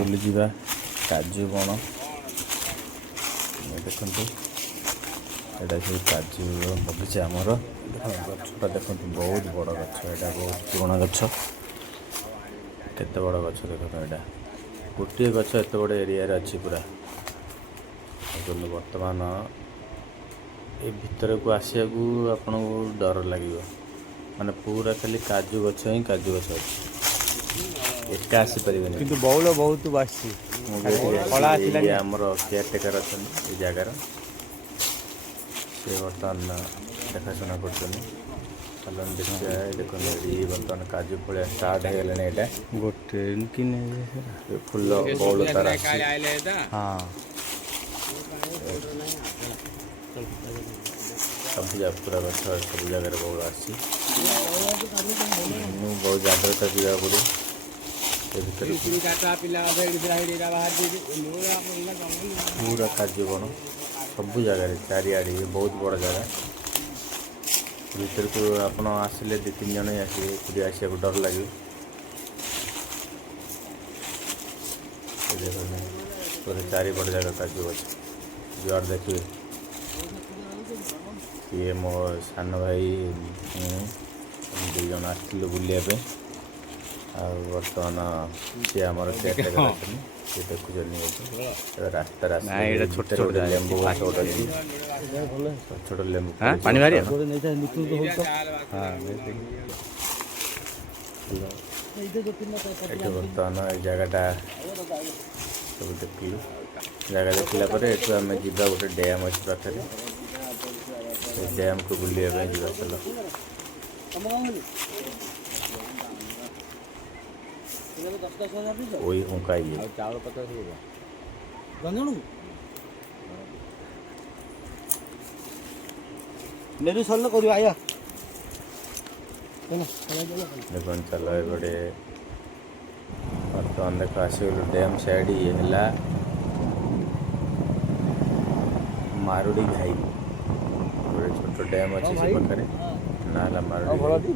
ବୁଲିଯିବା କାଜୁ ବଣ ଦେଖନ୍ତୁ। ଏଇଟା ସବୁ କାଜୁ ବଗିଚା ଆମର। ଗଛଟା ଦେଖନ୍ତୁ ବହୁତ ବଡ଼ ଗଛ, ଏଇଟା ବହୁତ ପୁରୁଣା ଗଛ। କେତେ ବଡ଼ ଗଛ ଦେଖନ୍ତୁ, ଏଇଟା ଗୋଟିଏ ଗଛ ଏତେ ବଡ଼ ଏରିଆରେ ଅଛି ପୁରା। କିନ୍ତୁ ବର୍ତ୍ତମାନ ଏ ଭିତରକୁ ଆସିବାକୁ ଆପଣଙ୍କୁ ଡର ଲାଗିବ, ମାନେ ପୁରା ଖାଲି କାଜୁ ଗଛ ହିଁ କାଜୁ ଗଛ ଅଛି। ଏକା ଆସିପାରିବେନି, କିନ୍ତୁ ବଉଳ ବହୁତ ବାସି। ଆମର କେୟାର ଟେକର ଅଛନ୍ତି ଏ ଜାଗାର, ସେ ବର୍ତ୍ତମାନ ଦେଖାଶୁଣା କରୁଛନ୍ତି। ଚାଲନ୍ତୁ ଦେଖିବା। ଦେଖନ୍ତୁ ଏଇ ବର୍ତ୍ତମାନ କାଜୁ ଫଳିଆ ଷ୍ଟାର୍ଟ ହେଇଗଲାଣି। ଏଇଟା ଗୋଟେ କି ଫୁଲ ବଉଳ ତାର ଆସିଛି। ସବୁ ପୁରା ଗଛ ସବୁ ଜାଗାରେ ବଉଳ ଆସିଛି। ମୁଁ ବହୁତ ଜାଗ୍ରତ ଯିବାକୁ ପଡ଼ିବ ଏ ଭିତରେ। ପୁରା କାଜୁ ବଣ ସବୁ ଜାଗାରେ ଚାରିଆଡ଼େ, ବହୁତ ବଡ଼ ଜାଗା ଭିତରକୁ ଆପଣ ଆସିଲେ 2-3 ଜଣ ହିଁ ଆସିବେ, ଏକୁଟିଆ ଆସିବାକୁ ଡର ଲାଗିବ। ପୁରା ଚାରିପଟ ଜାଗା କାଜୁ ଗଛ, ଯୁଆଡ଼େ ଦେଖିବେ। ଇଏ ମୋ ସାନ ଭାଇ, ମୁଁ 2 ଜଣ ଆସିଥିଲୁ ବୁଲିବା ପାଇଁ। ଆଉ ବର୍ତ୍ତମାନ ସିଏ ଆମର କେୟାରଟେକର ଅଛନ୍ତି, ସିଏ ଦେଖୁଛନ୍ତି। ରାସ୍ତାରେ ଆସିଲେ ଛୋଟ ଛୋଟ ଲେମ୍ବୁ ଗଛ ଗୋଟେ ଅଛି, ଛୋଟ ଲେମ୍ବୁ ପାଣି ବାହାରି ଏଠି ବର୍ତ୍ତମାନ ଏଇ ଜାଗାଟା ସବୁ ଦେଖିଲୁ। ଜାଗା ଦେଖିଲା ପରେ ଏଠୁ ଆମେ ଯିବା, ଗୋଟେ ଡ୍ୟାମ୍ ଅଛି ପାଖରେ, ସେ ଡ୍ୟାମ୍କୁ ବୁଲିବା ପାଇଁ ଯିବା। ଚାଲ। ওই হুঁকাই ଚାଉଳ ପଚାଶ ନେରୁ ସରିଲ କରିବା ଆଜ୍ଞା। ଦେଖନ୍ତୁ ଚାଲ ଏପଟେ ବର୍ତ୍ତମାନ ଦେଖ ଆସିଗଲୁ ଡ୍ୟାମ୍ ସାଇଡ୍। ଇଏ ହେଲା ମାରୁଡ଼ି ଘାଇ, ଗୋଟେ ଛୋଟ ଡ୍ୟାମ୍ ଅଛି ସେ ପାଖରେ, ନା ହେଲା ମାରୁଡ଼ି ଘାଇ।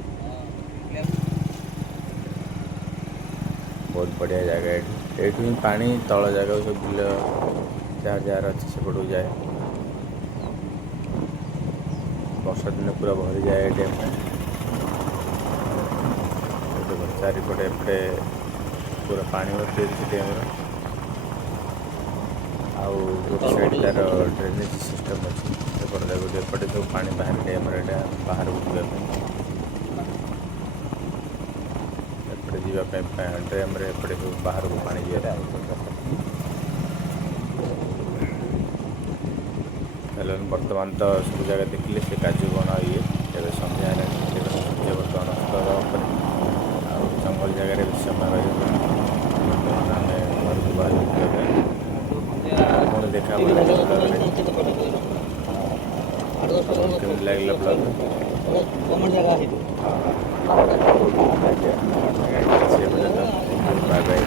ବହୁତ ବଢ଼ିଆ ଜାଗା ଏଠି। ଏଇଠୁ ହିଁ ପାଣି ତଳ ଜାଗାକୁ ସବୁ ବିଲ ଯାହାର ଅଛି ସେପଟକୁ ଯାଏ। ବର୍ଷା ଦିନେ ପୁରା ଭରିଯାଏ ଏ ଡ୍ୟାମ୍ଟା। ଚାରିପଟେ ଏପଟେ ପୁରା ପାଣି ଭର୍ତ୍ତି ଅଛି ଡ୍ୟାମ୍ର। ଆଉ ଗୋଟେ ସାଇଡ୍ ତାର ଡ୍ରେନେଜ୍ ସିଷ୍ଟମ୍ ଅଛି। ଏପଟେ ଦେଖନ୍ତୁ, ଏପଟେ ସବୁ ପାଣି ବାହାରେ ଡ୍ୟାମ୍ର, ଏଇଟା ବାହାରକୁ ଯିବା ପାଇଁ। ଏପଟେ ଯିବା ପାଇଁ ଡ୍ୟାମ୍ରେ ଏପଟେ ସବୁ ବାହାରକୁ ପାଣି ଯିବା ପାଇଁ। ହେଲେ ବର୍ତ୍ତମାନ ତ ସବୁ ଜାଗା ଦେଖିଲେ ସେ କାଜୁ ବଣ। ଇଏ ଏବେ ସନ୍ଧ୍ୟା ହେଲାଣି, ସୂର୍ଯ୍ୟ ବର୍ତ୍ତମାନ ଅସ୍ତ ହେବା ଉପରେ। ଆଉ ଜଙ୍ଗଲ ଜାଗାରେ ବେଶୀ ସମୟ ରହିହେବନି। ବର୍ତ୍ତମାନ ଆମେ ଘରକୁ ବାହାରିବୁ ଯିବା ପାଇଁ। ପୁଣି ଦେଖା ହେବ ନେକ୍ସଟ୍ ବ୍ଲଗ୍ରେ। ଆପଣଙ୍କୁ କେମିତି ଲାଗିଲା ବ୍ଲଗ୍? Bye bye.